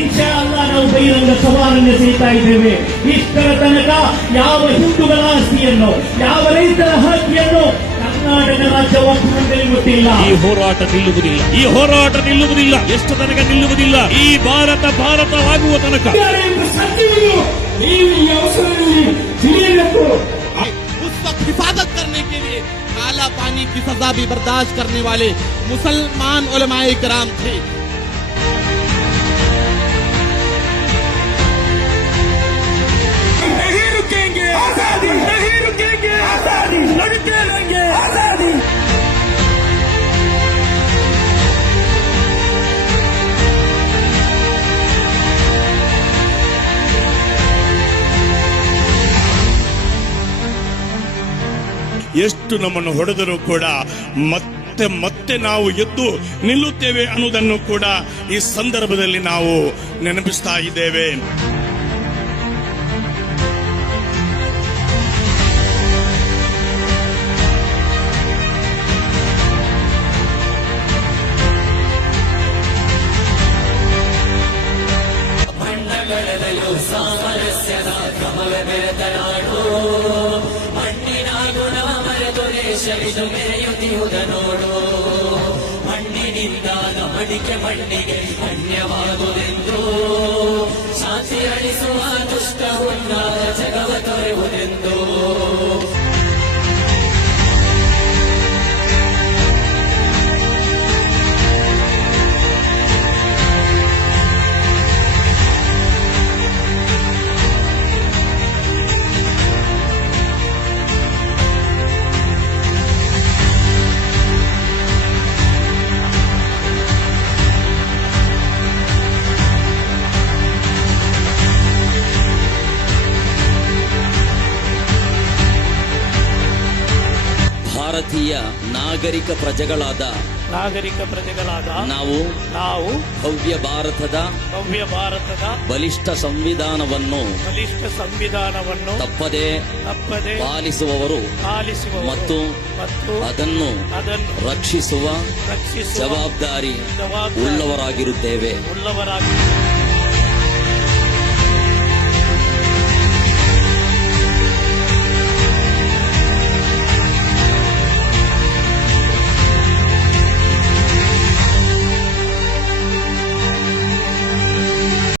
ಇನ್ಶಾ ಅಲ್ಲಾ ನಾವು ಬಹಿರಂಗ ಸವಾಲನ್ನು ಎಸೆಯುತ್ತಾ ಇದ್ದೇವೆ. ಇಷ್ಟರ ತನಕ ಯಾವ ಹಿಂದೂಗಳ ಆಸ್ತಿಯನ್ನು, ಯಾವ ರೈತರ ಹಕ್ಕಿಯನ್ನು ಕರ್ನಾಟಕ ರಾಜ್ಯ ವಕ್ಫ್ ಮಂಡಳಿ ಗೊತ್ತಿಲ್ಲ. ಈ ಹೋರಾಟ ನಿಲ್ಲುವುದಿಲ್ಲ, ಈ ಹೋರಾಟ ನಿಲ್ಲುವುದಿಲ್ಲ. ಎಷ್ಟು ತನಕ ನಿಲ್ಲುವುದಿಲ್ಲ? ಈ ಭಾರತವಾಗುವ ತನಕ. ನೀವು ಈ ಅವಸರದಲ್ಲಿ ತಿಳಿಯಬೇಕು. उस वक्त हिफाजत करने के लिए काला पानी की सजा भी बर्दाश्त करने वाले मुसलमान उलमाए किराम थे. नहीं रुकेंगे आजादी, नहीं रुकेंगे आजादी, लड़के लेंगे आजादी. ಎಷ್ಟು ನಮ್ಮನ್ನು ಹೊಡೆದರೂ ಕೂಡ ಮತ್ತೆ ಮತ್ತೆ ನಾವು ಎದ್ದು ನಿಲ್ಲುತ್ತೇವೆ ಅನ್ನುವುದನ್ನು ಕೂಡ ಈ ಸಂದರ್ಭದಲ್ಲಿ ನಾವು ನೆನಪಿಸ್ತಾ ಇದ್ದೇವೆ. ಇದು ಮೆರೆಯುತ್ತಿರುವುದ ನೋಡು, ಮಣ್ಣಿನಿಂದ ಮಡಿಕೆ ಮಣ್ಣಿಗೆ ಧನ್ಯವಾಗುವುದೆಂದು, ಶಾಂತಿ ಅಳಿಸುವ ದುಷ್ಟ ಹುನ್ನಾರ ಜಗವ ತೊರೆಯುವುದೆಂದು. ಭಾರತೀಯ ನಾಗರಿಕ ಪ್ರಜೆಗಳಾದ ನಾವು ಭವ್ಯ ಭಾರತದ ಬಲಿಷ್ಠ ಸಂವಿಧಾನವನ್ನು ತಪ್ಪದೆ ಪಾಲಿಸುವವರು ಮತ್ತು ಅದನ್ನು ರಕ್ಷಿಸುವ ಜವಾಬ್ದಾರಿ ಉಳ್ಳವರಾಗಿರುತ್ತೇವೆ.